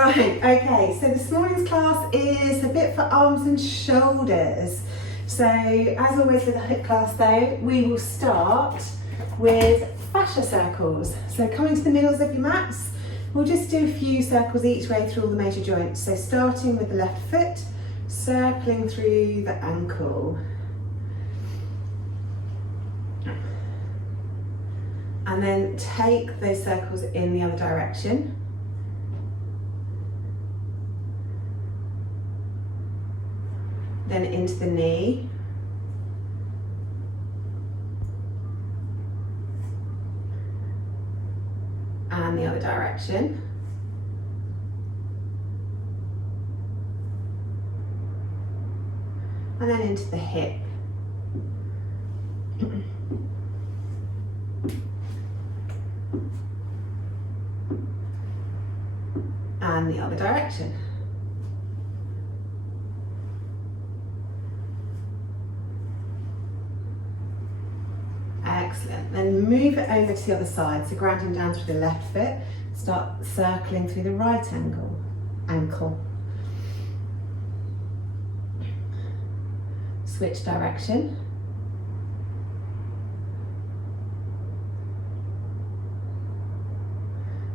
Right, okay, so this morning's class is a bit for arms and shoulders. So as always with a HIIT class though, we will start with fascia circles. So coming to the middles of your mats, we'll just do a few circles each way through all the major joints. So starting with the left foot, circling through the ankle. And then take those circles in the other direction. Then into the knee. And the other direction. And then into the hip. And the other direction. Excellent. Then move it over to the other side. So grounding down through the left foot. Start circling through the right ankle. Switch direction.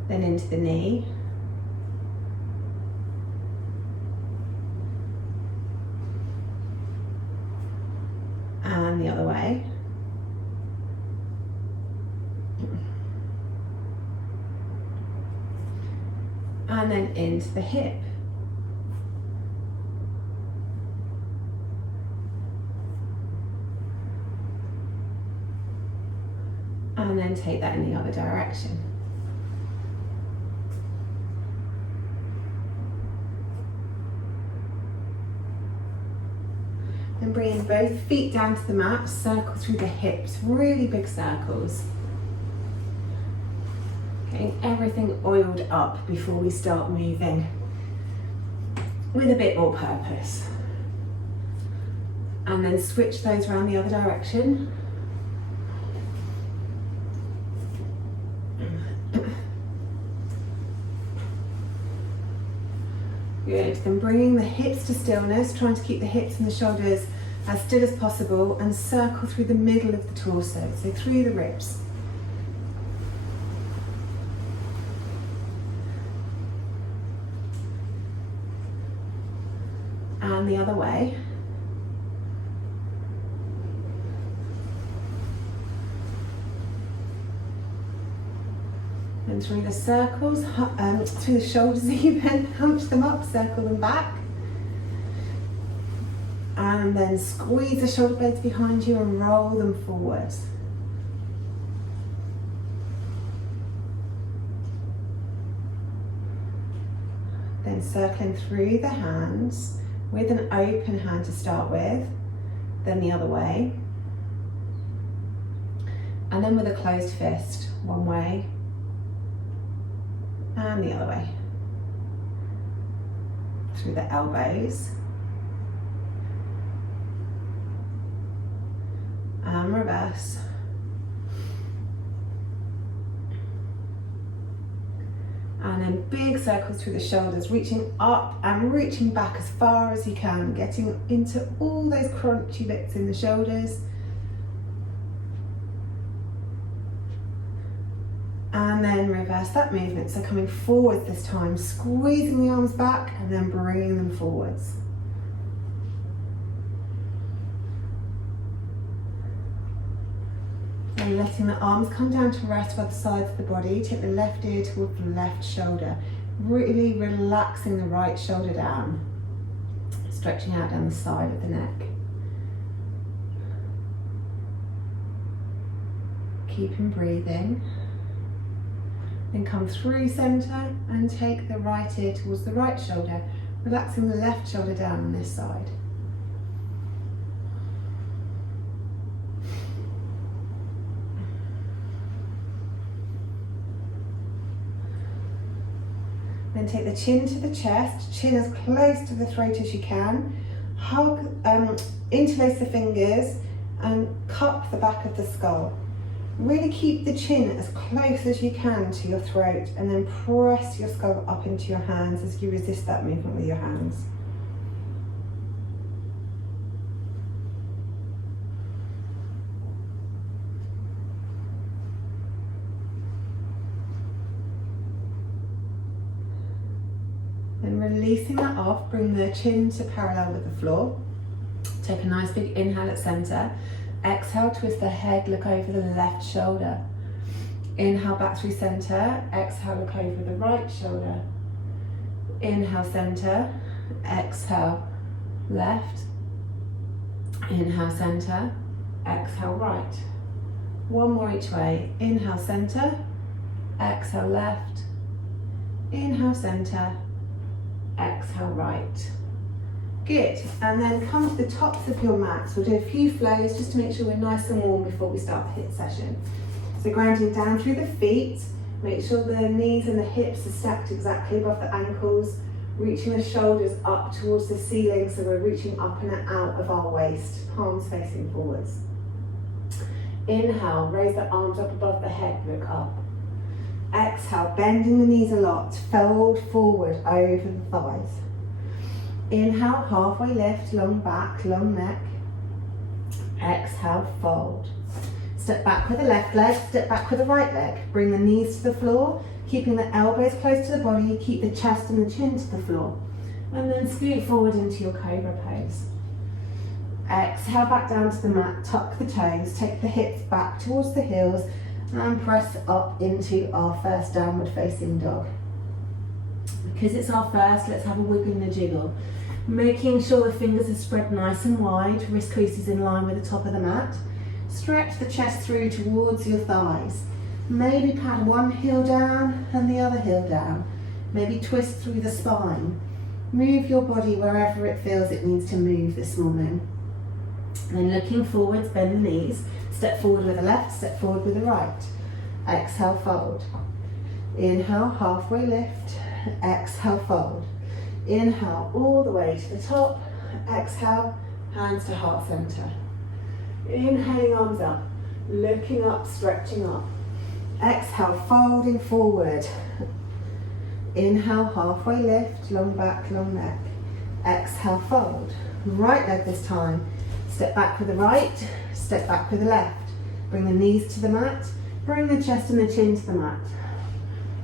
Then into the knee. And the other way. And then into the hip. And then take that in the other direction. Then bringing both feet down to the mat, circle through the hips, really big circles. Getting everything oiled up before we start moving with a bit more purpose. And then switch those around the other direction. Good, then bringing the hips to stillness, trying to keep the hips and the shoulders as still as possible and circle through the middle of the torso, so through the ribs. And the other way. And through the circles, through the shoulders even, hunch them up, circle them back. And then squeeze the shoulder blades behind you and roll them forwards. Then circling through the hands with an open hand to start with, then the other way. And then with a closed fist, one way and the other way. Through the elbows. And reverse. And then big circles through the shoulders, reaching up and reaching back as far as you can, getting into all those crunchy bits in the shoulders. And then reverse that movement, so coming forward this time, squeezing the arms back and then bringing them forwards. And letting the arms come down to rest by the sides of the body. Take the left ear towards the left shoulder. Really relaxing the right shoulder down. Stretching out down the side of the neck. Keeping breathing. Then come through center and take the right ear towards the right shoulder. Relaxing the left shoulder down on this side. Then take the chin to the chest, chin as close to the throat as you can. Hug, interlace the fingers and cup the back of the skull. Really keep the chin as close as you can to your throat, and then press your skull up into your hands as you resist that movement with your hands. Then releasing that off, bring the chin to parallel with the floor. Take a nice big inhale at center. Exhale, twist the head, look over the left shoulder. Inhale back through center. Exhale, look over the right shoulder. Inhale center. Exhale left. Inhale center. Exhale right. One more each way. Inhale center. Exhale left. Inhale center. Exhale right. Good, and then come to the tops of your mats. We'll do a few flows just to make sure we're nice and warm before we start the HIIT session. So grounding down through the feet, make sure the knees and the hips are stacked exactly above the ankles, reaching the shoulders up towards the ceiling so we're reaching up and out of our waist, palms facing forwards. Inhale, raise the arms up above the head, look up. Exhale, bending the knees a lot, fold forward over the thighs. Inhale, halfway lift, long back, long neck. Exhale, fold. Step back with the left leg, step back with the right leg. Bring the knees to the floor, keeping the elbows close to the body, keep the chest and the chin to the floor. And then scoot forward into your cobra pose. Exhale, back down to the mat, tuck the toes, take the hips back towards the heels, and press up into our first downward facing dog. Because it's our first, let's have a wiggle and a jiggle. Making sure the fingers are spread nice and wide, wrist creases in line with the top of the mat. Stretch the chest through towards your thighs. Maybe pad one heel down and the other heel down. Maybe twist through the spine. Move your body wherever it feels it needs to move this morning. Then looking forwards, bend the knees. Step forward with the left, step forward with the right. Exhale, fold. Inhale, halfway lift. Exhale, fold. Inhale all the way to the top. Exhale, hands to heart center. Inhaling, arms up. Looking up, stretching up. Exhale, folding forward. Inhale, halfway lift, long back, long neck. Exhale, fold. Right leg this time. Step back with the right, step back with the left. Bring the knees to the mat. Bring the chest and the chin to the mat.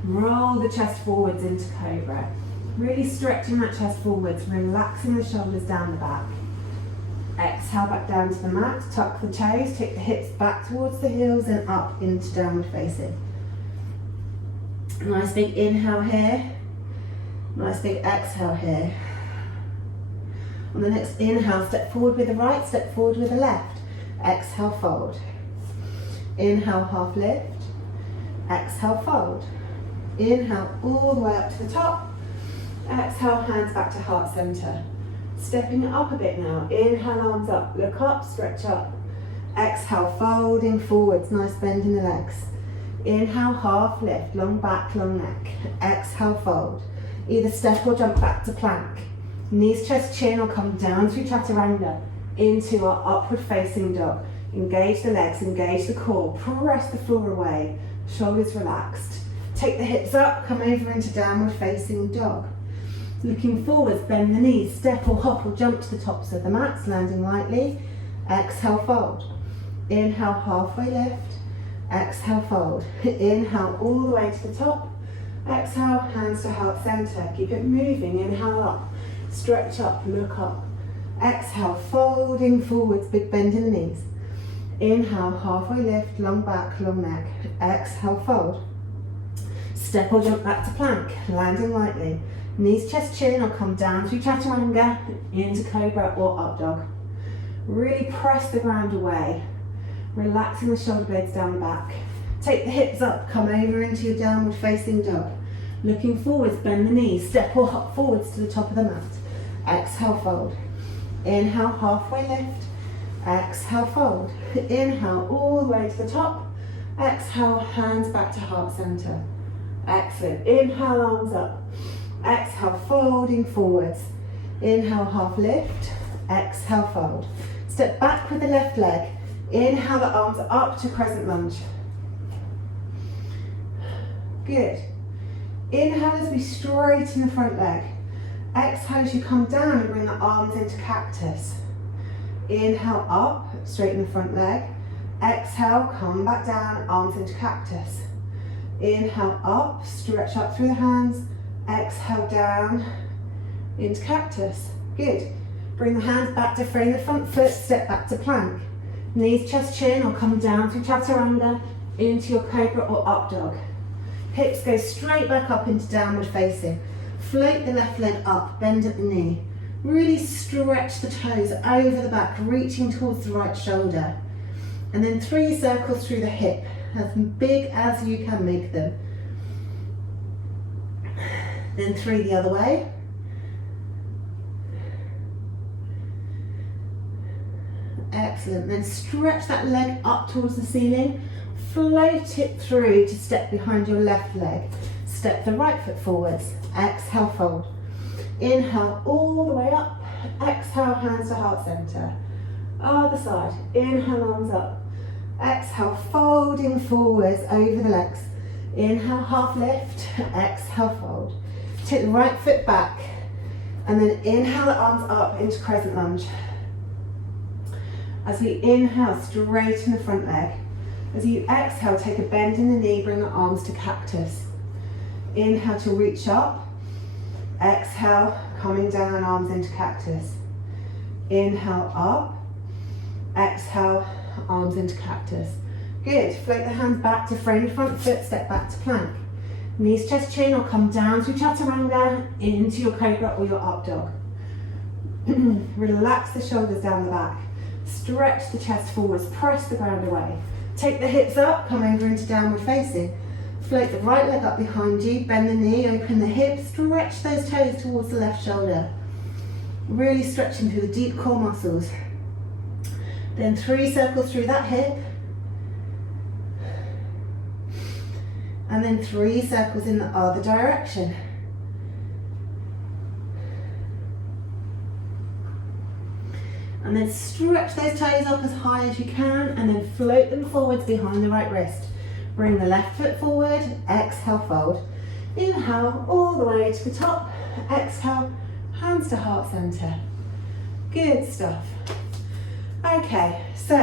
Roll the chest forwards into cobra. Really stretching that chest forwards, relaxing the shoulders down the back. Exhale back down to the mat, tuck the toes, take the hips back towards the heels and up into downward facing. Nice big inhale here, nice big exhale here. On the next inhale, step forward with the right, step forward with the left. Exhale, fold. Inhale, half lift. Exhale, fold. Inhale all the way up to the top. Exhale, hands back to heart center. Stepping it up a bit now. Inhale, arms up, look up, stretch up. Exhale, folding forwards, nice bend in the legs. Inhale, half lift, long back, long neck. Exhale, fold. Either step or jump back to plank. Knees, chest, chin, or come down through chaturanga into our upward facing dog. Engage the legs, engage the core, press the floor away, shoulders relaxed. Take the hips up, come over into downward facing dog. Looking forwards, bend the knees, step or hop or jump to the tops of the mats, landing lightly. Exhale, fold. Inhale, halfway lift. Exhale, fold. Inhale all the way to the top. Exhale, hands to heart center. Keep it moving. Inhale up, stretch up, look up. Exhale, folding forwards, big bend in the knees. Inhale, halfway lift, long back, long neck. Exhale, fold. Step or jump back to plank, landing lightly. Knees, chest, chin, or come down through chaturanga into cobra or up dog. Really press the ground away, relaxing the shoulder blades down the back. Take the hips up, come over into your downward facing dog. Looking forwards, bend the knees, step or hop forwards to the top of the mat. Exhale, fold. Inhale, halfway lift. Exhale, fold. Inhale all the way to the top. Exhale, hands back to heart center. Excellent. Inhale, arms up. Exhale, folding forwards. Inhale, half lift. Exhale, fold. Step back with the left leg. Inhale the arms up to crescent lunge. Good. Inhale as we straighten the front leg. Exhale as you come down and bring the arms into cactus. Inhale up, straighten the front leg. Exhale, come back down, arms into cactus. Inhale up, stretch up through the hands. Exhale down into cactus. Good. Bring the hands back to frame the front foot, step back to plank. Knees, chest, chin, or come down through chaturanga into your cobra or up dog. Hips go straight back up into downward facing. Float the left leg up, bend at the knee. Really stretch the toes over the back, reaching towards the right shoulder. And then 3 circles through the hip, as big as you can make them. Then 3 the other way. Excellent. Then stretch that leg up towards the ceiling. Float it through to step behind your left leg. Step the right foot forwards. Exhale, fold. Inhale all the way up. Exhale, hands to heart center. Other side. Inhale, arms up. Exhale, folding forwards over the legs. Inhale, half lift. Exhale, fold. Take the right foot back. And then inhale the arms up into crescent lunge. As we inhale, straighten the front leg. As you exhale, take a bend in the knee, bring the arms to cactus. Inhale to reach up. Exhale, coming down, arms into cactus. Inhale up. Exhale, arms into cactus. Good. Float the hands back to frame the front foot, step back to plank. Knees, chest, chin, or come down through chaturanga into your cobra or your up dog. Relax the shoulders down the back. Stretch the chest forwards, press the ground away. Take the hips up, come over into downward facing. Float the right leg up behind you, bend the knee, open the hips, stretch those toes towards the left shoulder. Really stretching through the deep core muscles. Then 3 circles through that hip. And then 3 circles in the other direction. And then stretch those toes up as high as you can and then float them forwards behind the right wrist. Bring the left foot forward, exhale, fold. Inhale all the way to the top, exhale, hands to heart center. Good stuff. Okay, so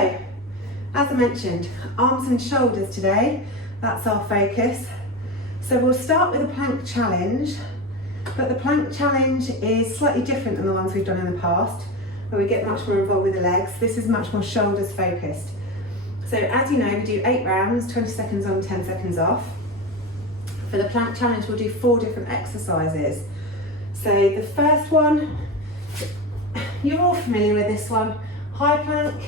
as I mentioned, arms and shoulders today, that's our focus. So we'll start with a plank challenge, but the plank challenge is slightly different than the ones we've done in the past, where we get much more involved with the legs. This is much more shoulders focused. So as you know, we do 8 rounds, 20 seconds on, 10 seconds off. For the plank challenge, we'll do 4 different exercises. So the first one, you're all familiar with this one, high plank,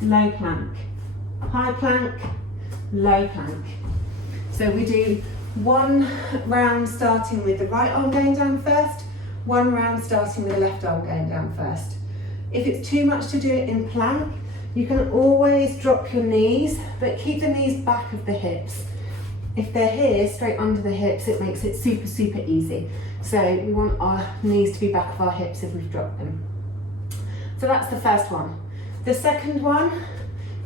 low plank, high plank, low plank. So we do 1 round starting with the right arm going down first, 1 round starting with the left arm going down first. If it's too much to do it in plank, you can always drop your knees, but keep the knees back of the hips. If they're here, straight under the hips, it makes it super, super easy. So we want our knees to be back of our hips if we've dropped them. So that's the first one. The second one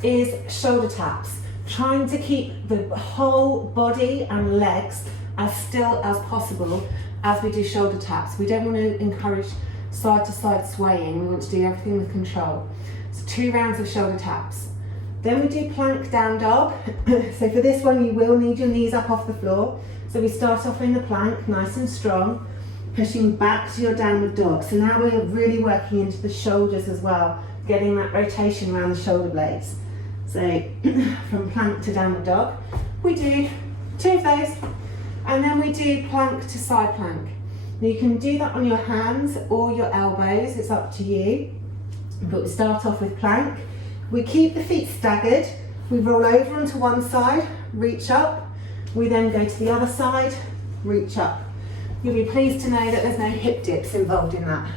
is shoulder taps. Trying to keep the whole body and legs as still as possible as we do shoulder taps. We don't want to encourage side to side swaying, we want to do everything with control. So 2 rounds of shoulder taps. Then we do plank down dog. So for this one you will need your knees up off the floor. So we start off in the plank, nice and strong, pushing back to your downward dog. So now we're really working into the shoulders as well, getting that rotation around the shoulder blades. So from plank to downward dog, we do 2 of those, and then we do plank to side plank. Now you can do that on your hands or your elbows, it's up to you. But we start off with plank. We keep the feet staggered. We roll over onto one side, reach up. We then go to the other side, reach up. You'll be pleased to know that there's no hip dips involved in that.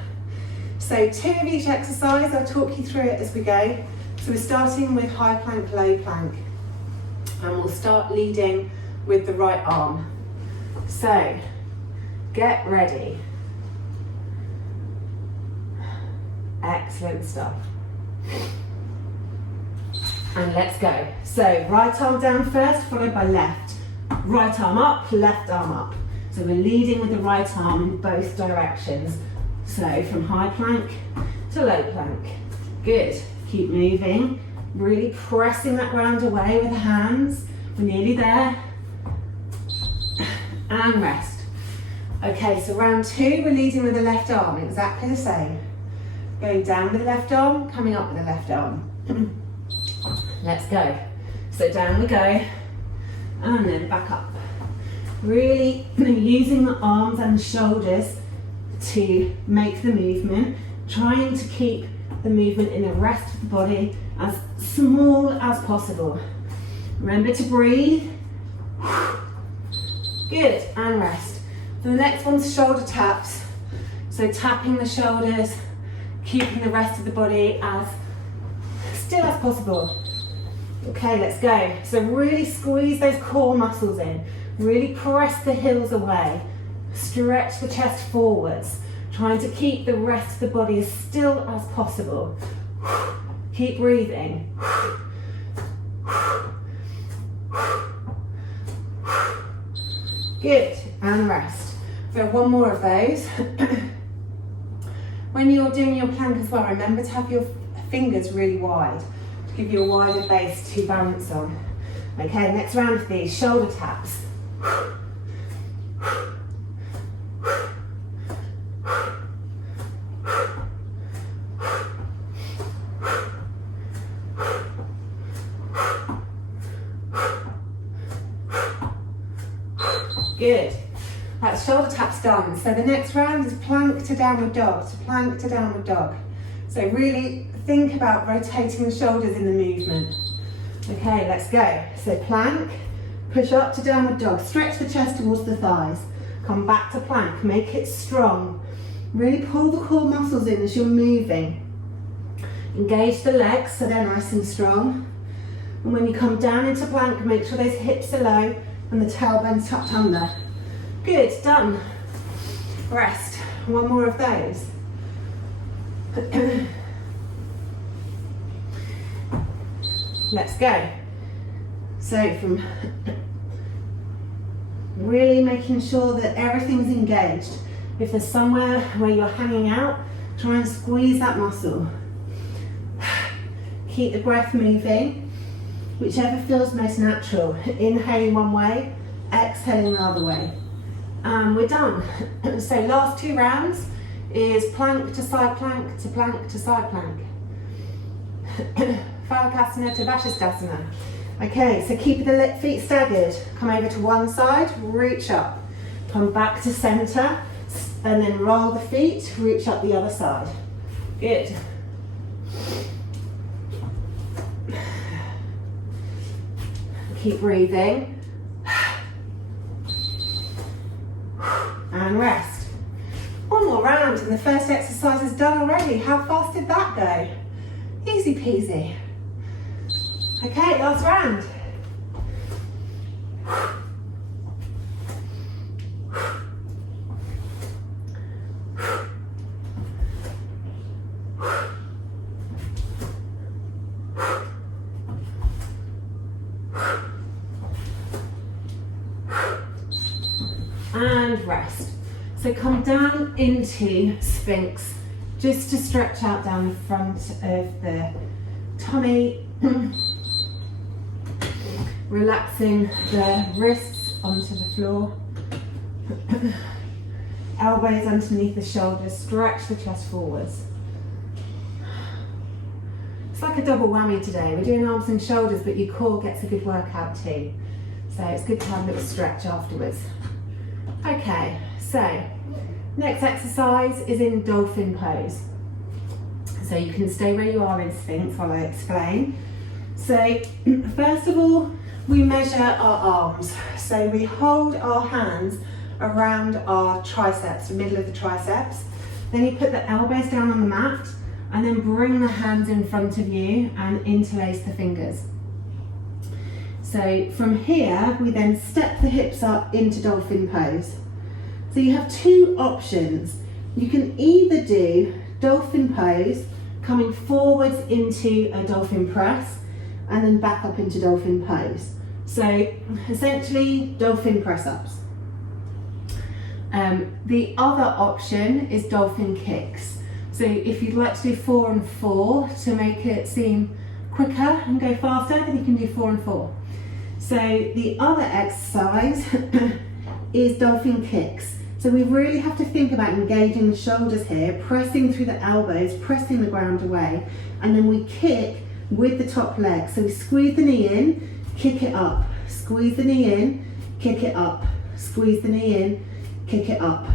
So 2 of each exercise, I'll talk you through it as we go. So we're starting with high plank, low plank. And we'll start leading with the right arm. So, get ready. Excellent stuff. And let's go. So right arm down first, followed by left. Right arm up, left arm up. So we're leading with the right arm in both directions. So from high plank to low plank. Good. Keep moving. Really pressing that ground away with the hands. We're nearly there. And rest. Okay, so round 2, we're leading with the left arm, exactly the same. Going down with the left arm, coming up with the left arm. Let's go. So down we go, and then back up. Really using the arms and the shoulders to make the movement, trying to keep the movement in the rest of the body as small as possible. Remember to breathe. Good, and rest. So the next one's shoulder taps. So tapping the shoulders, keeping the rest of the body as still as possible. Okay, let's go. So really squeeze those core muscles in. Really press the heels away. Stretch the chest forwards. Trying to keep the rest of the body as still as possible. Keep breathing. Good, and rest. So one more of those. When you're doing your plank as well, remember to have your fingers really wide, to give you a wider base to balance on. Okay, next round of these, shoulder taps. Good. That's shoulder taps done. So the next round is plank to downward dog, to plank to downward dog. So really think about rotating the shoulders in the movement. Okay, let's go. So plank, push up to downward dog, stretch the chest towards the thighs. Come back to plank, make it strong. Really pull the core muscles in as you're moving. Engage the legs so they're nice and strong. And when you come down into plank, make sure those hips are low and the tailbone's tucked under. Good, done. Rest. One more of those. Let's go. So from really making sure that everything's engaged. If there's somewhere where you're hanging out, try and squeeze that muscle. Keep the breath moving, whichever feels most natural. Inhaling one way, exhaling the other way. And we're done. So last 2 rounds is plank to side plank to plank to side plank. Phalakasana to Vashisthasana. Okay, so keep the feet staggered. Come over to one side, reach up. Come back to center, and then roll the feet, reach up the other side. Good. Keep breathing. And rest. One more round and the first exercise is done already. How fast did that go? Easy peasy. Okay, last round. And rest. So come down into Sphinx, just to stretch out down the front of the tummy. Relaxing the wrists onto the floor. Elbows underneath the shoulders, stretch the chest forwards. It's like a double whammy today. We're doing arms and shoulders, but your core gets a good workout too. So it's good to have a little stretch afterwards. Okay, so next exercise is in dolphin pose. So you can stay where you are in Sphinx while I explain. So first of all, we measure our arms. So we hold our hands around our triceps, the middle of the triceps. Then you put the elbows down on the mat and then bring the hands in front of you and interlace the fingers. So from here, we then step the hips up into dolphin pose. So you have 2 options. You can either do dolphin pose, coming forwards into a dolphin press, and then back up into dolphin pose. So essentially dolphin press ups. The other option is dolphin kicks. So if you'd like to do 4 and 4 to make it seem quicker and go faster, then you can do 4 and 4. So the other exercise is dolphin kicks. So we really have to think about engaging the shoulders here, pressing through the elbows, pressing the ground away, and then we kick with the top leg. So we squeeze the knee in, kick it up, squeeze the knee in, kick it up, squeeze the knee in, kick it up.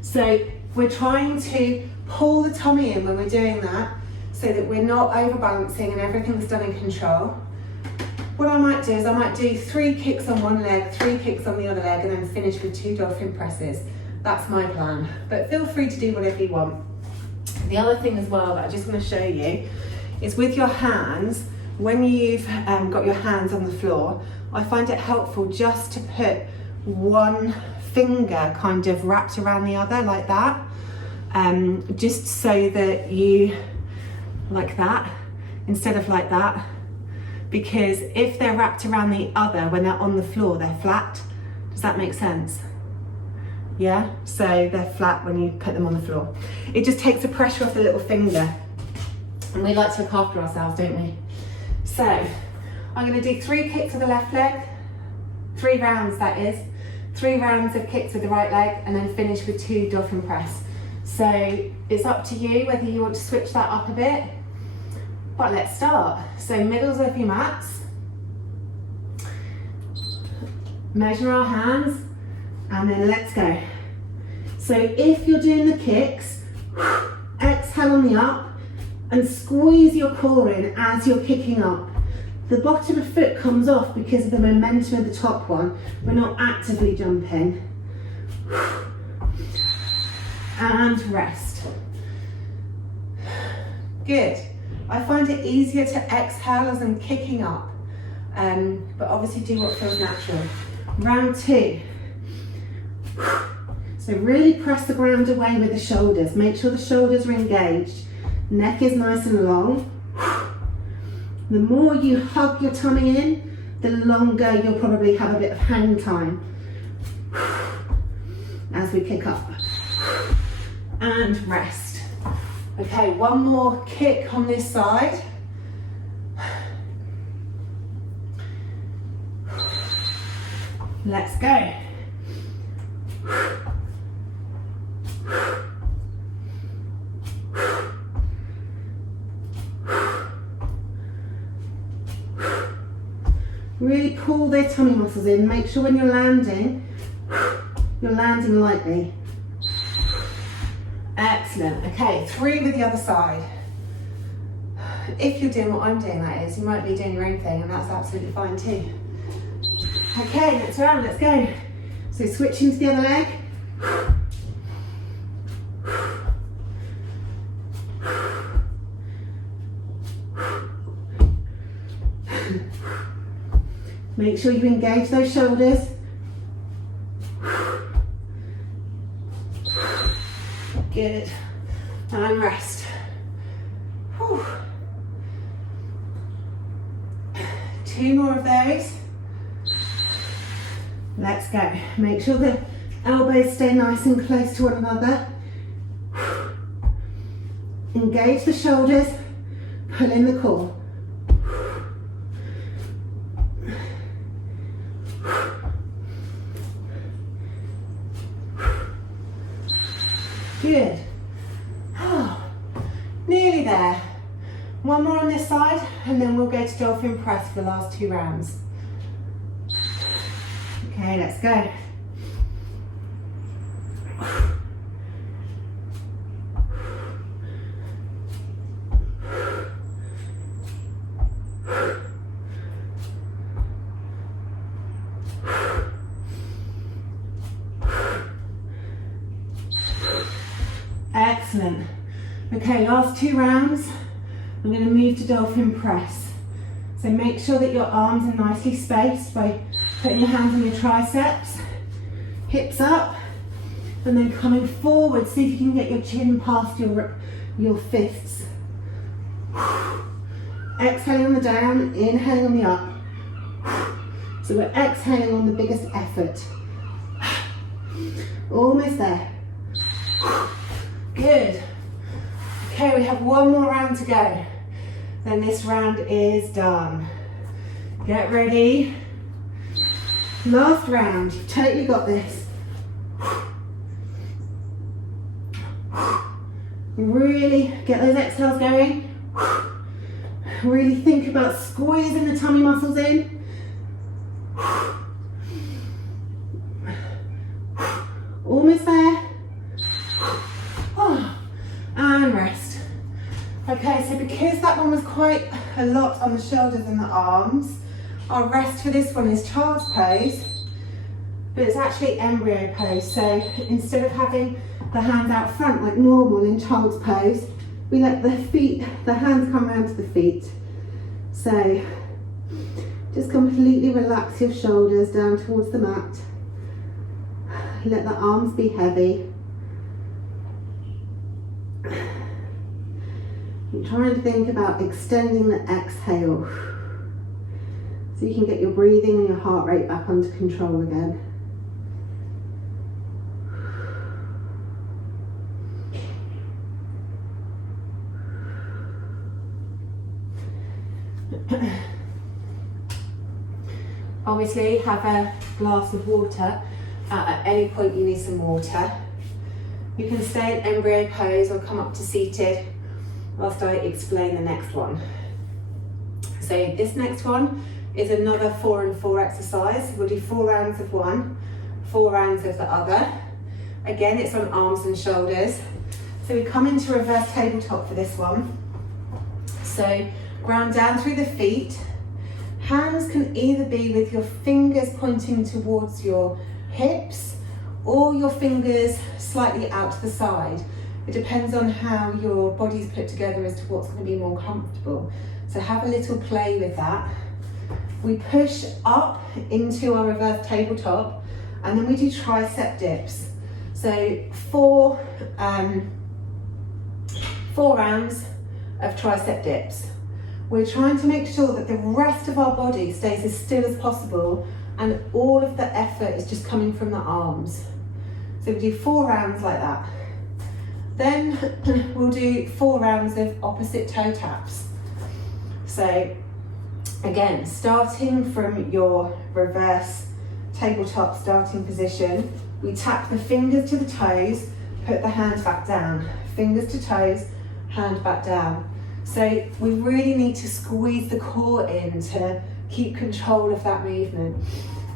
So we're trying to pull the tummy in when we're doing that so that we're not overbalancing and everything's done in control. What I might do is I might do 3 kicks on one leg, 3 kicks on the other leg, and then finish with 2 dolphin presses. That's my plan, but feel free to do whatever you want. The other thing as well that I just want to show you is with your hands, when you've got your hands on the floor, I find it helpful just to put one finger kind of wrapped around the other like that, just so that you, like that, instead of like that, because if they're wrapped around the other, when they're on the floor, they're flat. Does that make sense? Yeah, so they're flat when you put them on the floor. It just takes the pressure off the little finger. And we like to look after ourselves, don't we? So, I'm gonna do 3 kicks with the left leg, 3 rounds that is, 3 rounds of kicks with the right leg, and then finish with 2 dolphin press. So, it's up to you whether you want to switch that up a bit, but let's start. So, middles of your mats, measure our hands, and then let's go. So if you're doing the kicks, exhale on the up and squeeze your core in as you're kicking up. The bottom of foot comes off because of the momentum of the top one. We're not actively jumping. And rest. Good. I find it easier to exhale as I'm kicking up, but obviously do what feels natural. Round 2. So really press the ground away with the shoulders. Make sure the shoulders are engaged. Neck is nice and long. The more you hug your tummy in, the longer you'll probably have a bit of hang time as we kick up. And rest. Okay, one more kick on this side. Let's go. Really pull their tummy muscles in. Make sure when you're landing lightly. Excellent. Okay, 3 with the other side. If you're doing what I'm doing, that is, you might be doing your own thing, and that's absolutely fine too. Okay, next round, let's go. So switching to the other leg. Make sure you engage those shoulders. Good. And rest. Whew. 2 more of those. Let's go. Make sure the elbows stay nice and close to one another. Engage the shoulders. Pull in the core. Good. Oh, nearly there. One more on this side, and then we'll go to dolphin press for the last 2 rounds. Okay, let's go. Excellent. Okay, last 2 rounds. I'm going to move to dolphin press. So make sure that your arms are nicely spaced by putting your hands on your triceps, hips up, and then coming forward. See if you can get your chin past your fists. Exhaling on the down, inhaling on the up. So we're exhaling on the biggest effort. Almost there. Good. Okay, we have one more round to go. Then this round is done. Get ready. Last round. You've totally got this. Really get those exhales going. Really think about squeezing the tummy muscles in. Almost there. Oh, and rest. Okay, so because that one was quite a lot on the shoulders and the arms, our rest for this one is child's pose, but it's actually embryo pose. So instead of having the hands out front like normal in child's pose, we let the hands come around to the feet. So just completely relax your shoulders down towards the mat. Let the arms be heavy. And try and think about extending the exhale so you can get your breathing and your heart rate back under control again. Obviously have a glass of water. At any point you need some water. You can stay in embryo pose or come up to seated whilst I explain the next one. So this next one is another 4 and 4 exercise. We'll do 4 rounds of one, 4 rounds of the other. Again, it's on arms and shoulders. So we come into reverse tabletop for this one. So ground down through the feet. Hands can either be with your fingers pointing towards your hips or your fingers slightly out to the side. It depends on how your body's put together as to what's going to be more comfortable. So have a little play with that. We push up into our reverse tabletop and then we do tricep dips. So 4 rounds of tricep dips. We're trying to make sure that the rest of our body stays as still as possible and all of the effort is just coming from the arms. So we do 4 rounds like that. Then we'll do 4 rounds of opposite toe taps. So again, starting from your reverse tabletop starting position, we tap the fingers to the toes, put the hand back down. Fingers to toes, hand back down. So we really need to squeeze the core in to keep control of that movement.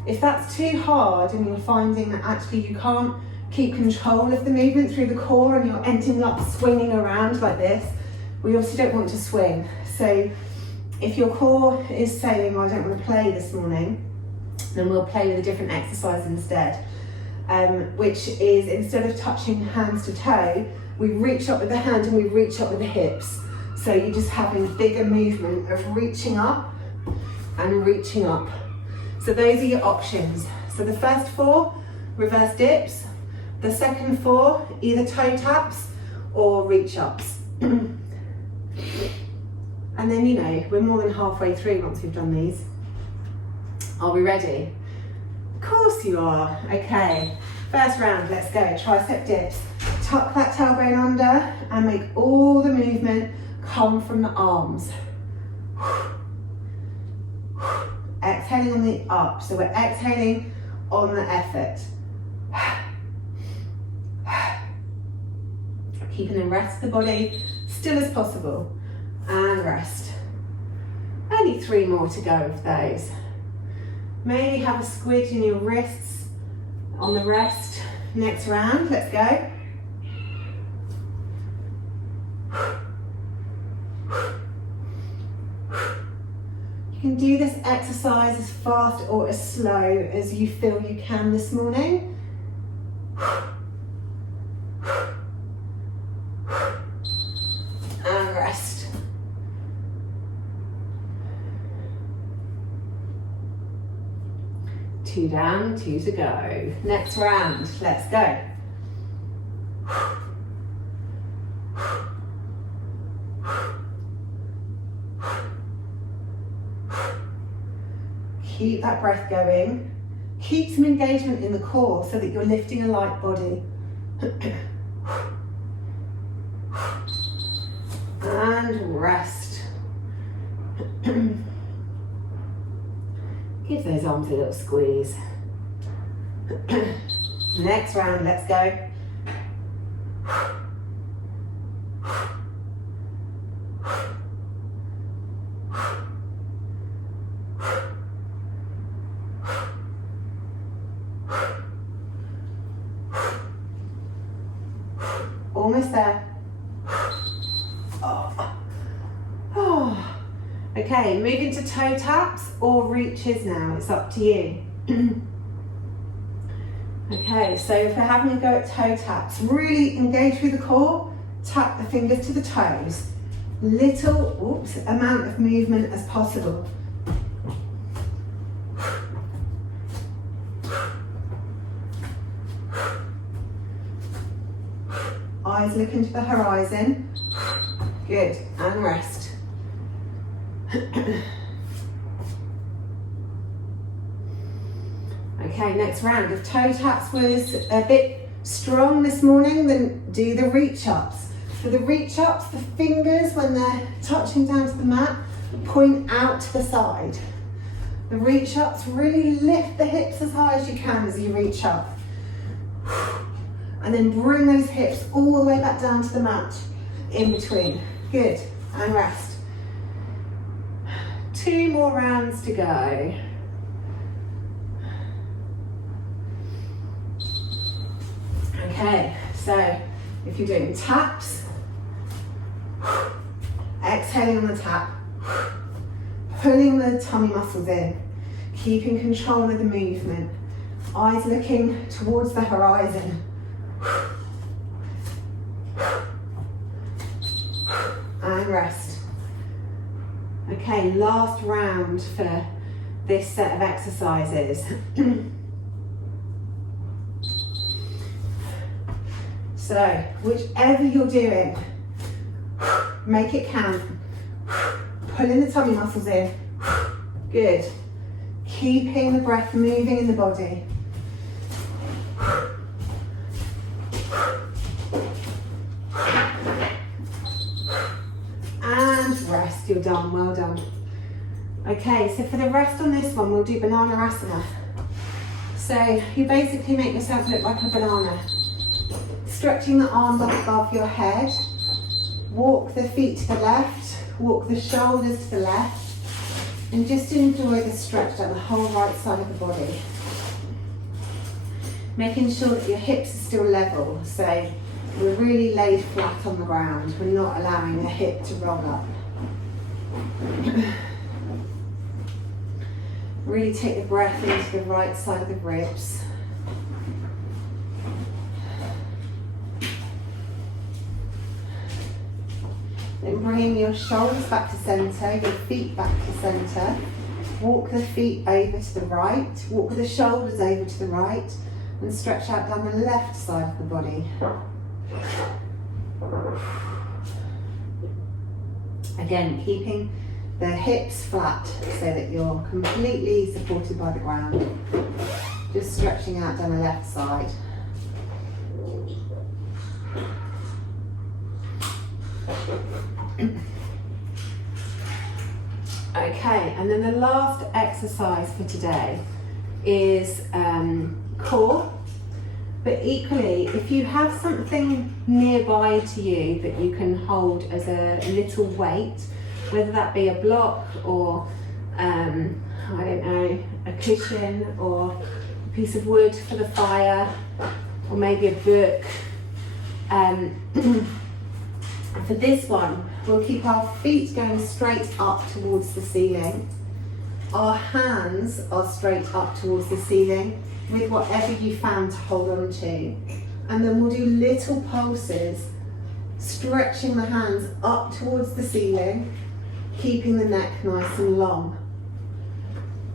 If that's too hard and you're finding that actually you can't keep control of the movement through the core and you're ending up swinging around like this, we obviously don't want to swing. So if your core is saying, I don't want to play this morning, then we'll play with a different exercise instead, which is instead of touching hands to toe, we reach up with the hand and we reach up with the hips. So you're just having bigger movement of reaching up and reaching up. So those are your options. So the first 4, reverse dips. The second 4, either toe taps or reach ups. And then, you know, we're more than halfway through once we've done these. Are we ready? Of course you are. Okay, first round, let's go. Tricep dips. Tuck that tailbone under and make all the movement come from the arms. Exhaling on the up, so we're exhaling on the effort. Keeping the rest of the body still as possible. And rest. Only 3 more to go of those. Maybe have a squidge in your wrists on the rest. Next round, let's go. You can do this exercise as fast or as slow as you feel you can this morning. And rest. Two down, 2 to go. Next round, let's go. Keep that breath going. Keep some engagement in the core so that you're lifting a light body. And rest. Give those arms a little squeeze. Next round, let's go. Almost there. Okay, moving to toe taps or reaches now, it's up to you. Okay, so if we're having a go at toe taps, really engage through the core, tap the fingers to the toes. Little, amount of movement as possible. Eyes looking to the horizon. Good, and rest. Okay, next round. If toe taps was a bit strong this morning, then do the reach ups. For the reach ups, the fingers, when they're touching down to the mat, point out to the side. The reach ups, really lift the hips as high as you can as you reach up. And then bring those hips all the way back down to the mat in between. Good, and rest. 2 more rounds to go. Okay, so if you're doing taps, exhaling on the tap, pulling the tummy muscles in, keeping control of the movement, eyes looking towards the horizon. And rest. Okay, last round for this set of exercises. So, whichever you're doing, make it count. Pulling the tummy muscles in. Good. Keeping the breath moving in the body. And rest, you're done, well done. Okay, so for the rest on this one, we'll do banana asana. So you basically make yourself look like a banana. Stretching the arms up above your head. Walk the feet to the left, walk the shoulders to the left, and just enjoy the stretch down the whole right side of the body. Making sure that your hips are still level, so we're really laid flat on the ground. We're not allowing the hip to roll up. Really take the breath into the right side of the ribs. Then bringing your shoulders back to centre, your feet back to centre. Walk the feet over to the right, walk the shoulders over to the right, and stretch out down the left side of the body. Again, keeping the hips flat so that you're completely supported by the ground. Just stretching out down the left side. Okay, and then the last exercise for today is core. But equally, if you have something nearby to you that you can hold as a little weight, whether that be a block or, I don't know, a cushion or a piece of wood for the fire, or maybe a book. For this one, we'll keep our feet going straight up towards the ceiling. Our hands are straight up towards the ceiling with whatever you found to hold on to. And then we'll do little pulses, stretching the hands up towards the ceiling, keeping the neck nice and long.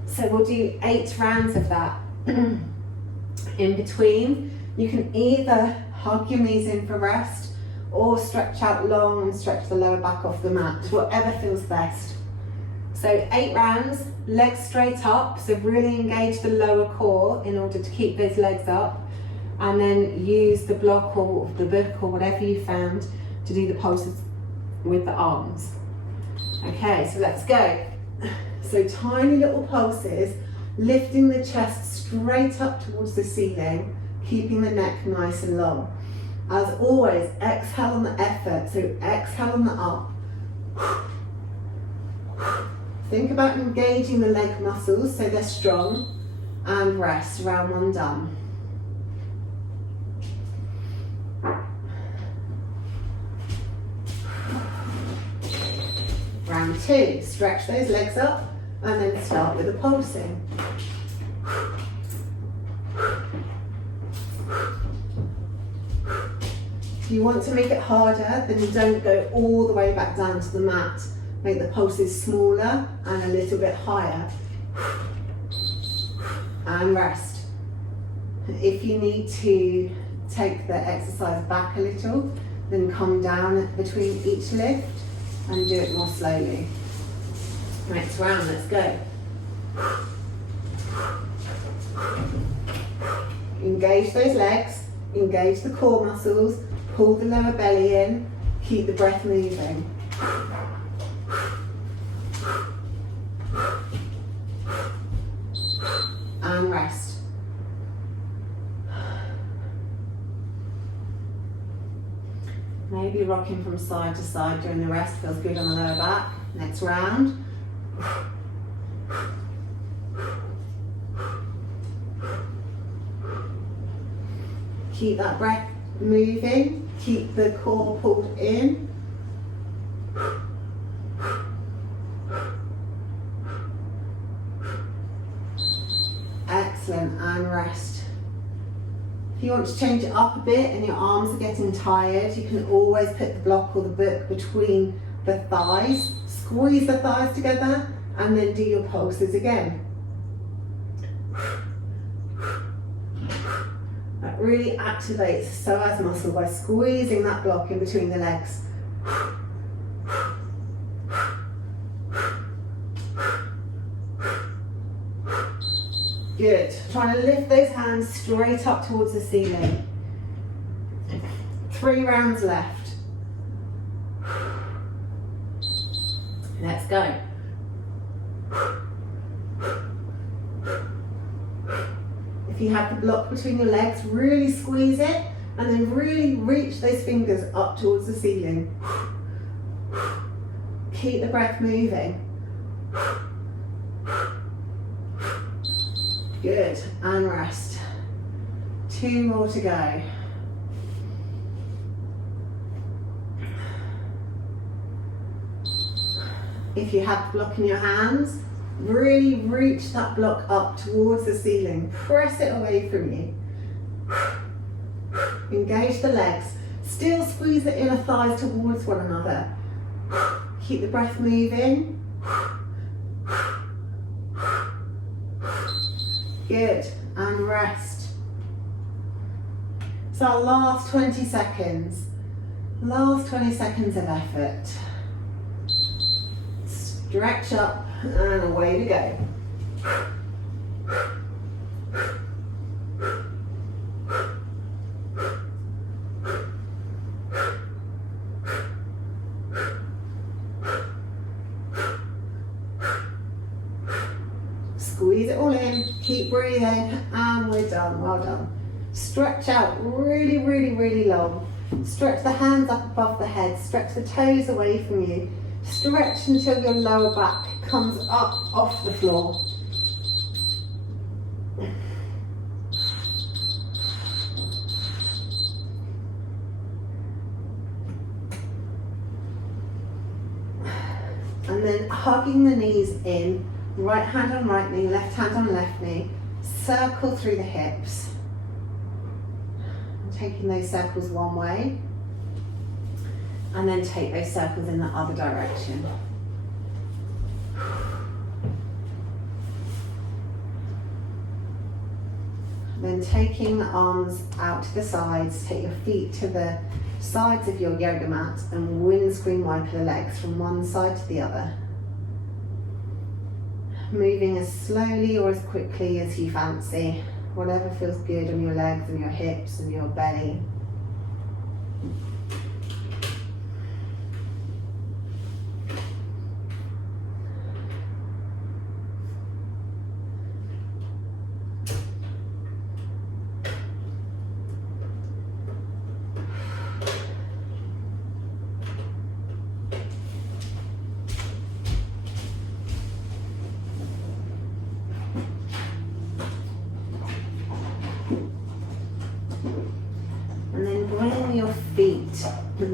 So we'll do 8 rounds of that. In between, you can either hug your knees in for rest or stretch out long and stretch the lower back off the mat, whatever feels best. So 8 rounds, legs straight up, so really engage the lower core in order to keep those legs up, and then use the block or the book or whatever you found to do the pulses with the arms. Okay, so let's go. So tiny little pulses, lifting the chest straight up towards the ceiling, keeping the neck nice and long. As always, exhale on the effort, so exhale on the up. Think about engaging the leg muscles so they're strong, and rest. Round 1 done. Round 2, stretch those legs up and then start with the pulsing. If you want to make it harder, then you don't go all the way back down to the mat. Make the pulses smaller and a little bit higher. And rest. If you need to take the exercise back a little, then come down between each lift and do it more slowly. Next round, let's go. Engage those legs, engage the core muscles, pull the lower belly in, keep the breath moving. And rest. Maybe rocking from side to side during the rest feels good on the lower back. Next round. Keep that breath moving, keep the core pulled in. Excellent, and rest. If you want to change it up a bit and your arms are getting tired, you can always put the block or the book between the thighs, squeeze the thighs together, and then do your pulses again. That really activates the psoas muscle by squeezing that block in between the legs. Good. Trying to lift those hands straight up towards the ceiling. 3 rounds left. Let's go. If you have the block between your legs, really squeeze it and then really reach those fingers up towards the ceiling. Keep the breath moving. Good, and rest. 2 more to go. If you have the block in your hands, really reach that block up towards the ceiling. Press it away from you. Engage the legs. Still squeeze the inner thighs towards one another. Keep the breath moving. Good, and rest. So our last 20 seconds. Last 20 seconds of effort. Stretch up and away we go. Squeeze it all in, keep breathing, and we're done. Well done. Stretch out really, really, really long. Stretch the hands up above the head, stretch the toes away from you. Stretch until your lower back comes up off the floor. And then hugging the knees in, right hand on right knee, left hand on left knee, circle through the hips. Taking those circles one way, and then take those circles in the other direction. Then taking the arms out to the sides, take your feet to the sides of your yoga mat and windscreen wiper the legs from one side to the other. moving as slowly or as quickly as you fancy, whatever feels good on your legs and your hips and your belly. And then bring your feet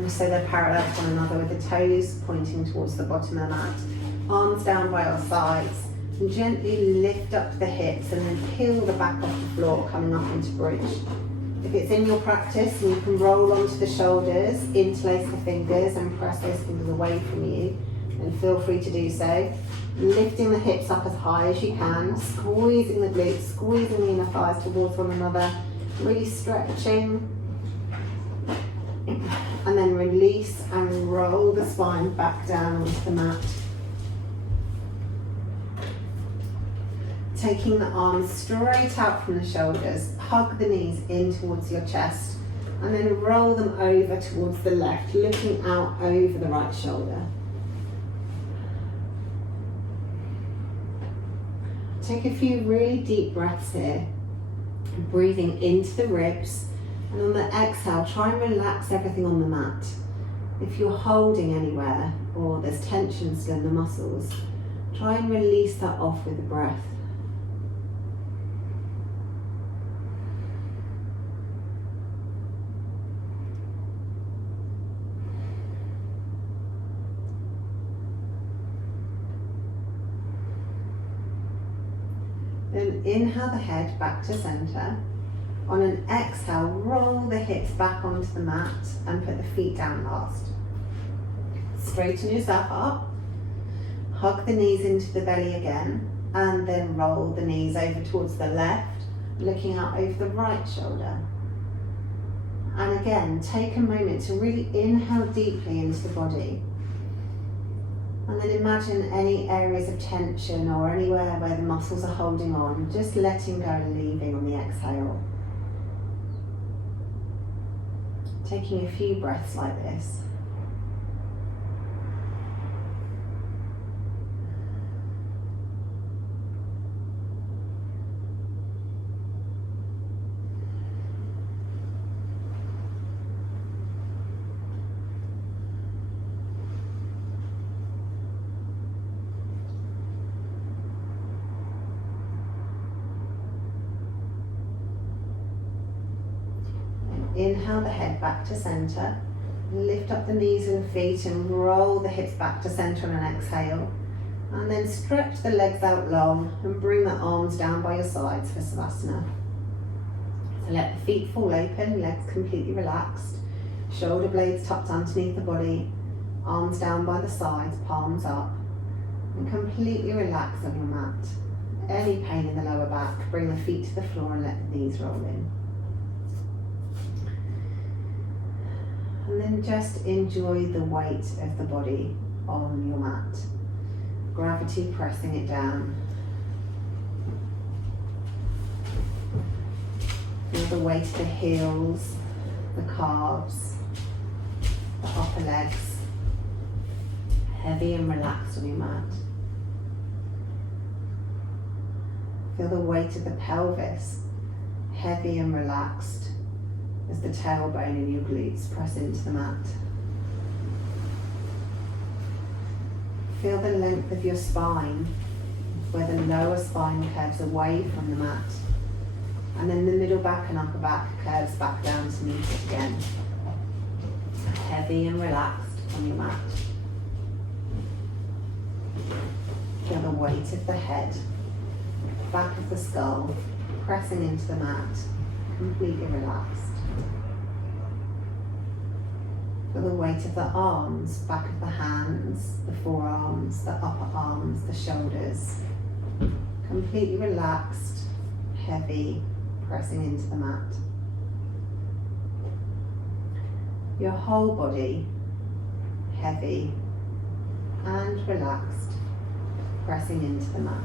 so they're parallel to one another with the toes pointing towards the bottom of the mat. Arms down by your sides. And gently lift up the hips and then peel the back off the floor, coming up into bridge. If it's in your practice, you can roll onto the shoulders, interlace the fingers and press those fingers away from you. And feel free to do so. Lifting the hips up as high as you can, squeezing the glutes, squeezing the inner thighs towards one another, really stretching. And then release and roll the spine back down onto the mat. Taking the arms straight out from the shoulders, hug the knees in towards your chest, and then roll them over towards the left, looking out over the right shoulder. Take a few really deep breaths here, breathing into the ribs. And on the exhale, try and relax everything on the mat. If you're holding anywhere or there's tension still in the muscles, try and release that off with the breath. Then inhale the head back to center. On an exhale, roll the hips back onto the mat and put the feet down last. Straighten yourself up, hug the knees into the belly again, and then roll the knees over towards the left, looking out over the right shoulder. And again, take a moment to really inhale deeply into the body. And then imagine any areas of tension or anywhere where the muscles are holding on, just letting go and leaving on the exhale. Taking a few breaths like this. Inhale the head back to center, lift up the knees and feet and roll the hips back to center on an exhale. And then stretch the legs out long and bring the arms down by your sides for Savasana. So let the feet fall open, legs completely relaxed, shoulder blades tucked underneath the body, arms down by the sides, palms up, and completely relax on your mat. Any pain in the lower back, bring the feet to the floor and let the knees roll in. And then just enjoy the weight of the body on your mat. Gravity pressing it down. Feel the weight of the heels, the calves, the upper legs, heavy and relaxed on your mat. Feel the weight of the pelvis, heavy and relaxed, as the tailbone and your glutes press into the mat. Feel the length of your spine, where the lower spine curves away from the mat, and then the middle back and upper back curves back down to meet it again. Heavy and relaxed on your mat. Feel the weight of the head, back of the skull, pressing into the mat, completely relaxed. Feel the weight of the arms, back of the hands, the forearms, the upper arms, the shoulders. Completely relaxed, heavy, pressing into the mat. Your whole body, heavy and relaxed. pressing into the mat.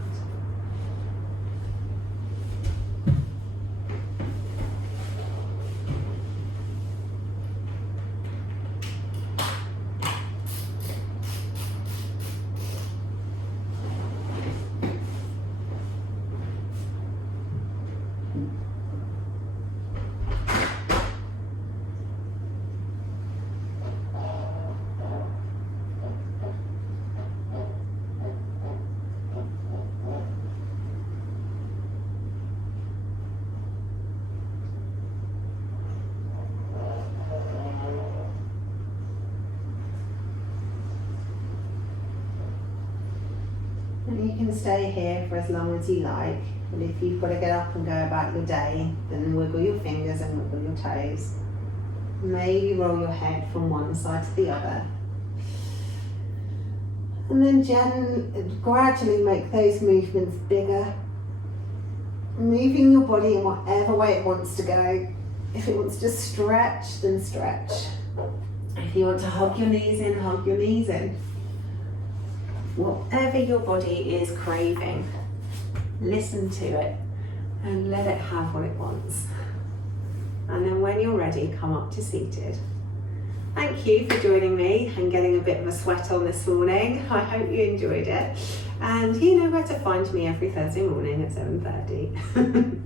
And you can stay here for as long as you like, but if you've got to get up and go about your day, then wiggle your fingers and wiggle your toes. Maybe roll your head from one side to the other. And then gradually make those movements bigger, moving your body in whatever way it wants to go. If it wants to stretch, then stretch. If you want to hug your knees in, hug your knees in. Whatever your body is craving, listen to it and let it have what it wants. And then when you're ready, come up to seated. Thank you for joining me and getting a bit of a sweat on this morning. I hope you enjoyed it. And you know where to find me every Thursday morning at 7:30.